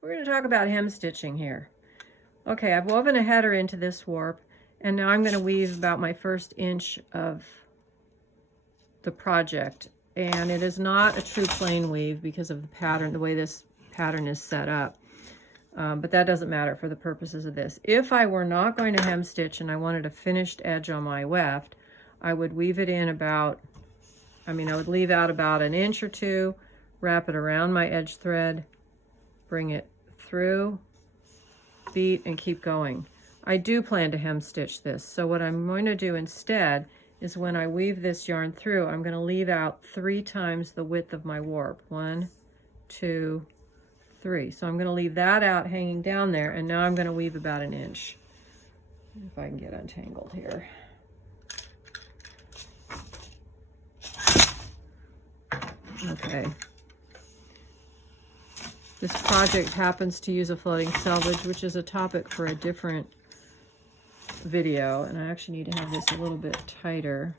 We're going to talk about hem stitching here. Okay, I've woven a header into this warp, and now I'm going to weave about my first inch of the project. And it is not a true plain weave because of the pattern, the way this pattern is set up. But that doesn't matter for the purposes of this. If I were not going to hem stitch and I wanted a finished edge on my weft, I would weave it in about, I would leave out about an inch or two, wrap it around my edge thread, bring it through, beat, and keep going. I do plan to hem stitch this, so what I'm going to do instead is when I weave this yarn through, I'm going to leave out 3 times the width of my warp. 1, 2, 3. So I'm going to leave that out hanging down there, and now I'm going to weave about an inch. If I can get untangled here. Okay. This project happens to use a floating selvage, which is a topic for a different video, and I actually need to have this a little bit tighter.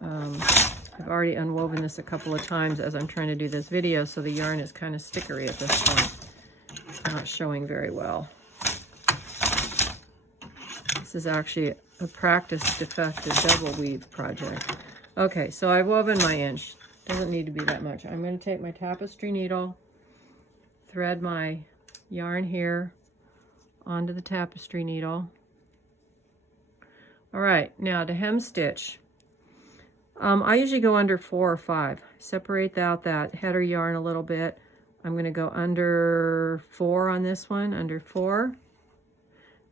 I've already unwoven this a couple of times as I'm trying to do this video, so the yarn is kind of stickery at this point. It's not showing very well. This is actually a practice defective double weave project. Okay, so I've woven my inch. Doesn't need to be that much. I'm going to take my tapestry needle, thread my yarn here onto the tapestry needle. All right, now to hem stitch. I usually go under 4 or 5. Separate out that header yarn a little bit. I'm going to go under 4 on this one, under 4.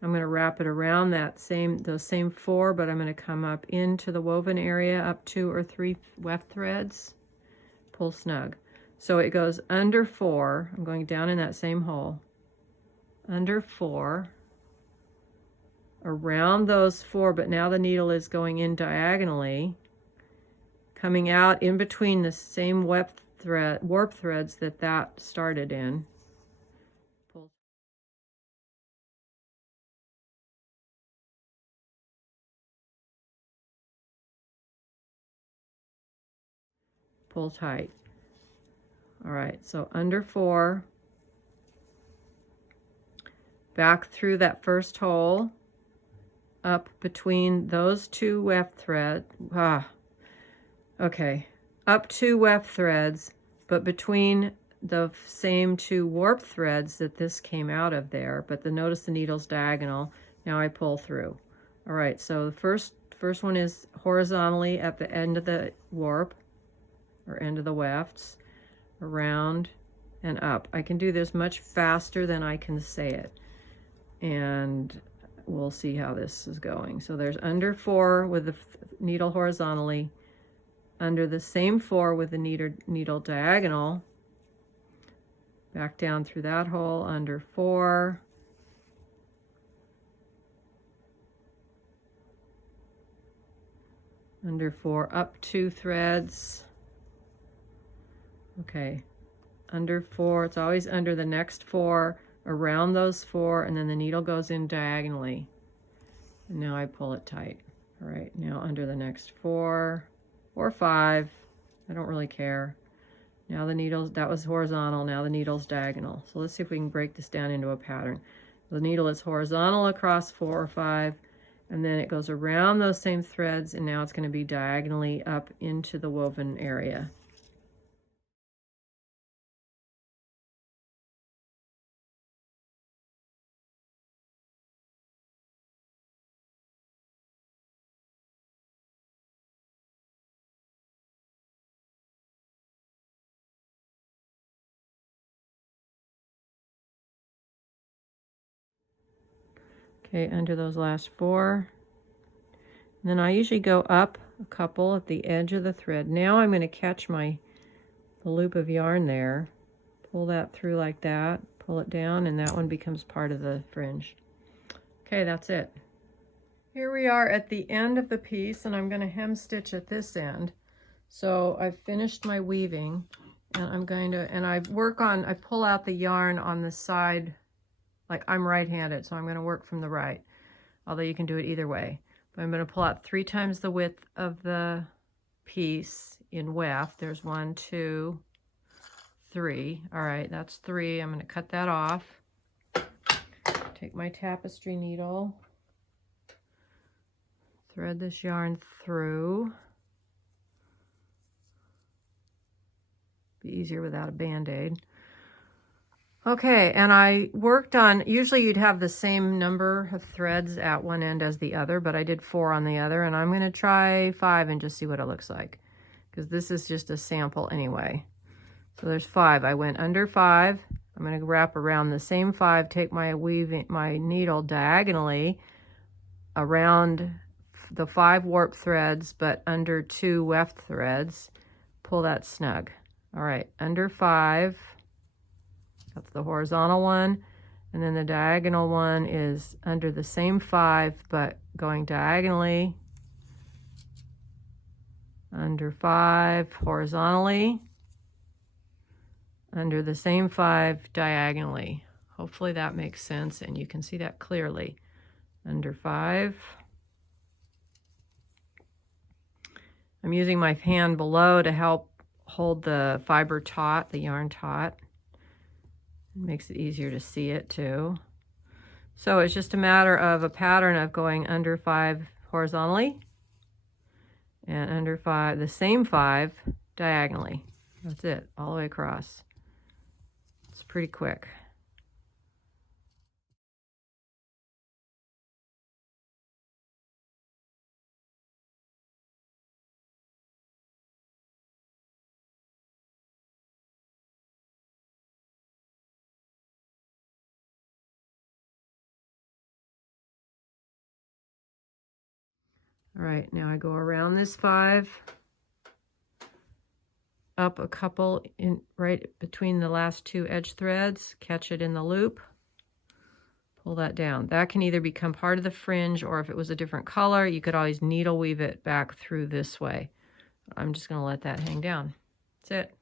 I'm going to wrap it around those same 4, but I'm going to come up into the woven area, up 2 or 3 weft threads, pull snug. So it goes under 4. I'm going down in that same hole, under 4, around those 4, but now the needle is going in diagonally, coming out in between the same warp threads that started in. Pull tight. All right, so under 4, back through that first hole, up between those 2 weft threads. Okay, up 2 weft threads, but between the same 2 warp threads that this came out of there, but notice the needle's diagonal. Now I pull through. All right, so the first one is horizontally at the end of the warp, or end of the wefts, around and up. I can do this much faster than I can say it, and we'll see how this is going. So there's under 4 with the needle horizontally, under the same 4 with the needle diagonal, back down through that hole, under 4, under 4, up 2 threads. Okay, under 4, it's always under the next 4, around those 4, and then the needle goes in diagonally. And now I pull it tight. All right, now under the next 4 or 5, I don't really care. Now the needle's, that was horizontal, now the needle's diagonal. So let's see if we can break this down into a pattern. The needle is horizontal across 4 or 5, and then it goes around those same threads, and now it's going to be diagonally up into the woven area. Okay, under those last 4. And then I usually go up a couple at the edge of the thread. Now I'm going to catch the loop of yarn there, pull that through like that, pull it down, and that one becomes part of the fringe. Okay, that's it. Here we are at the end of the piece, and I'm going to hem stitch at this end. So I've finished my weaving, and I'm going to, and I pull out the yarn on the side. Like I'm right-handed, so I'm going to work from the right, although you can do it either way. But I'm going to pull out 3 times the width of the piece in weft. There's 1, 2, 3. All right, that's 3. I'm going to cut that off. Take my tapestry needle, thread this yarn through. Be easier without a band-aid. Okay, and I worked on, usually you'd have the same number of threads at one end as the other, but I did 4 on the other, and I'm going to try 5 and just see what it looks like, because this is just a sample anyway. So there's 5. I went under 5. I'm going to wrap around the same 5, take my needle diagonally around the 5 warp threads, but under 2 weft threads. Pull that snug. All right, under 5. That's the horizontal one, and then the diagonal one is under the same 5, but going diagonally, under 5 horizontally, under the same 5 diagonally. Hopefully that makes sense and you can see that clearly. Under 5. I'm using my hand below to help hold the fiber taut, the yarn taut. It makes it easier to see it too. So it's just a matter of a pattern of going under 5 horizontally and under 5, the same 5 diagonally. That's it, all the way across. It's pretty quick. All right, now I go around this 5, up a couple in right between the last 2 edge threads, catch it in the loop, pull that down. That can either become part of the fringe, or if it was a different color, you could always needle weave it back through this way. I'm just going to let that hang down. That's it.